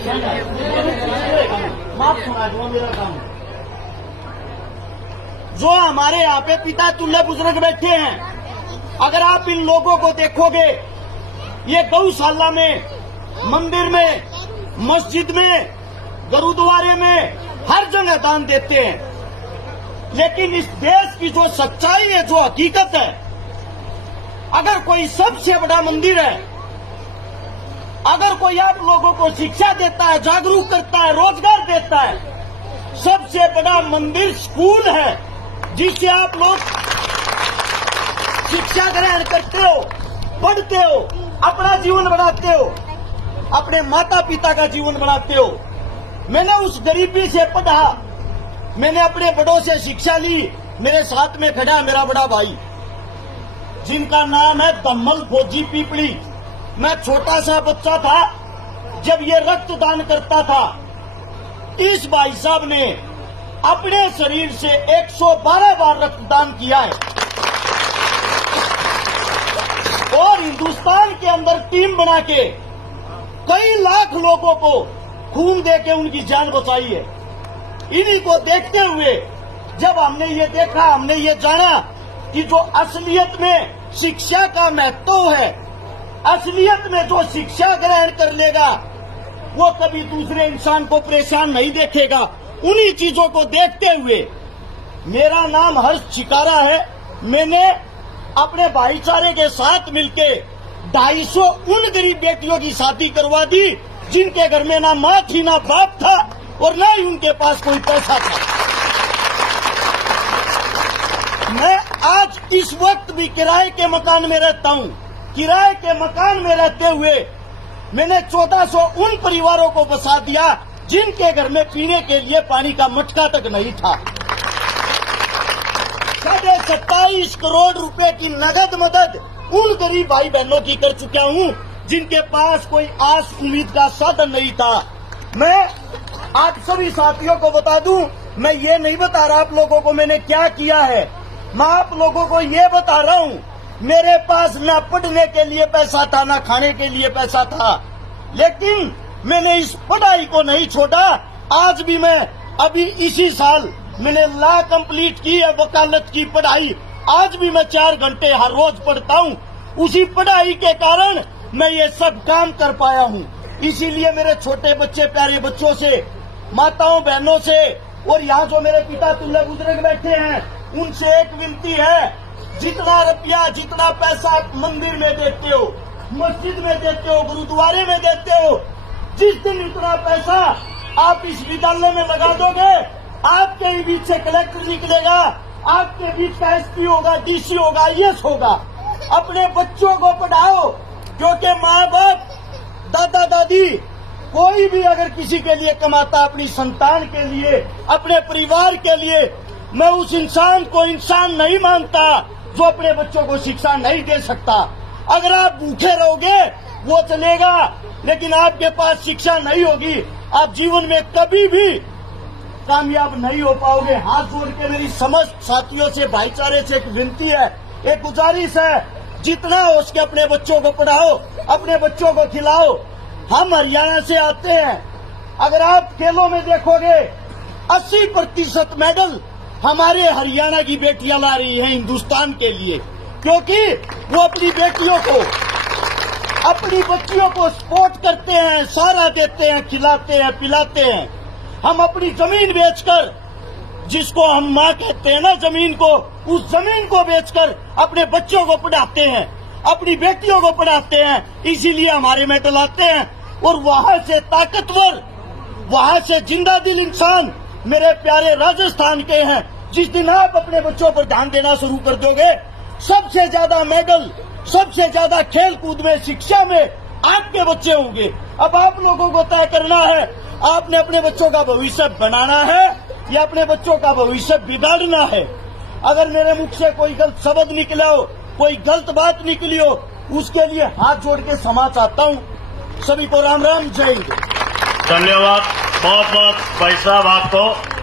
माफ सुना दो मेरा काम। जो हमारे यहाँ पे पिता तुल्य बुजुर्ग बैठे हैं, अगर आप इन लोगों को देखोगे, ये गौशाला में, मंदिर में, मस्जिद में, गुरुद्वारे में हर जगह दान देते हैं। लेकिन इस देश की जो सच्चाई है, जो हकीकत है, अगर कोई सबसे बड़ा मंदिर है, अगर कोई आप लोगों को शिक्षा देता है, जागरूक करता है, रोजगार देता है, सबसे बड़ा मंदिर स्कूल है, जिससे आप लोग शिक्षा ग्रहण करते हो, पढ़ते हो, अपना जीवन बढ़ाते हो, अपने माता पिता का जीवन बढ़ाते हो। मैंने उस गरीबी से पढ़ा, मैंने अपने बड़ों से शिक्षा ली। मेरे साथ में खड़ा है मेरा बड़ा भाई, जिनका नाम है दम्मल फौजी पीपली। मैं छोटा सा बच्चा था जब ये रक्तदान करता था। इस भाई साहब ने अपने शरीर से 112 बार रक्तदान किया है और हिंदुस्तान के अंदर टीम बना के कई लाख लोगों को खून दे के उनकी जान बचाई है। इन्हीं को देखते हुए जब हमने ये देखा, हमने ये जाना कि जो असलियत में शिक्षा का महत्व है, असलियत में जो शिक्षा ग्रहण कर लेगा वो कभी दूसरे इंसान को परेशान नहीं देखेगा। उन्हीं चीजों को देखते हुए मेरा नाम हर्ष चिकारा है। मैंने अपने भाईचारे के साथ मिलके 250 उन गरीब बेटियों की शादी करवा दी जिनके घर में ना माँ थी, ना बाप था और ना ही उनके पास कोई पैसा था। मैं आज इस वक्त भी किराए के मकान में रहता हूँ। किराए के मकान में रहते हुए मैंने 1400 उन परिवारों को बसा दिया जिनके घर में पीने के लिए पानी का मटका तक नहीं था। 27.5 करोड़ रुपए की नगद मदद उन गरीब भाई बहनों की कर चुका हूँ जिनके पास कोई आस उम्मीद का साधन नहीं था। मैं आप सभी साथियों को बता दूं, मैं ये नहीं बता रहा आप लोगों को मैंने क्या किया है। मैं आप लोगों को ये बता रहा हूँ, मेरे पास न पढ़ने के लिए पैसा था, न खाने के लिए पैसा था, लेकिन मैंने इस पढ़ाई को नहीं छोड़ा। आज भी मैं अभी इसी साल मैंने लॉ कंप्लीट की है, वकालत की पढ़ाई। आज भी मैं 4 घंटे हर रोज पढ़ता हूँ। उसी पढ़ाई के कारण मैं ये सब काम कर पाया हूँ। इसीलिए मेरे छोटे बच्चे, प्यारे बच्चों से, माताओं बहनों से और यहाँ जो मेरे पिता तुल्य बुजुर्ग बैठे हैं उनसे एक विनती है, जितना रुपया, जितना पैसा आप मंदिर में देते हो, मस्जिद में देते हो, गुरुद्वारे में देते हो, जिस दिन इतना पैसा आप इस विद्यालय में लगा दोगे, आपके ही बीच से कलेक्टर निकलेगा, आपके बीच का एसपी होगा, डीसी होगा, आईएएस होगा। अपने बच्चों को पढ़ाओ, क्योंकि माँ बाप, दादा दादी, कोई भी अगर किसी के लिए कमाता, अपनी संतान के लिए, अपने परिवार के लिए, मैं उस इंसान को इंसान नहीं मानता जो अपने बच्चों को शिक्षा नहीं दे सकता। अगर आप भूखे रहोगे वो चलेगा, लेकिन आपके पास शिक्षा नहीं होगी, आप जीवन में कभी भी कामयाब नहीं हो पाओगे। हाथ जोड़ के मेरी समस्त साथियों से, भाईचारे से एक विनती है, एक गुजारिश है, जितना हो उसके अपने बच्चों को पढ़ाओ, अपने बच्चों को खिलाओ। हम हरियाणा से आते हैं, अगर आप खेलों में देखोगे 80% मेडल हमारे हरियाणा की बेटियां ला रही हैं हिंदुस्तान के लिए, क्योंकि वो अपनी बेटियों को, अपनी बच्चियों को सपोर्ट करते हैं, सहारा देते हैं, खिलाते हैं, पिलाते हैं। हम अपनी जमीन बेचकर, जिसको हम माँ कहते हैं ना जमीन को, उस जमीन को बेचकर अपने बच्चों को पढ़ाते हैं, अपनी बेटियों को पढ़ाते हैं। इसीलिए हमारे मेडल आते हैं और वहां से ताकतवर, वहां से जिंदा दिल इंसान मेरे प्यारे राजस्थान के हैं। जिस दिन आप अपने बच्चों पर ध्यान देना शुरू कर दोगे, सबसे ज्यादा मेडल, सबसे ज्यादा खेल कूद में, शिक्षा में आपके बच्चे होंगे। अब आप लोगों को तय करना है, आपने अपने बच्चों का भविष्य बनाना है या अपने बच्चों का भविष्य बिगाड़ना है। अगर मेरे मुख से कोई गलत शब्द निकला हो, कोई गलत बात निकली हो, उसके लिए हाथ जोड़ के क्षमा चाहता हूँ। सभी को राम राम, जय हिंद। धन्यवाद बहुत बहुत भाई साहब आपको।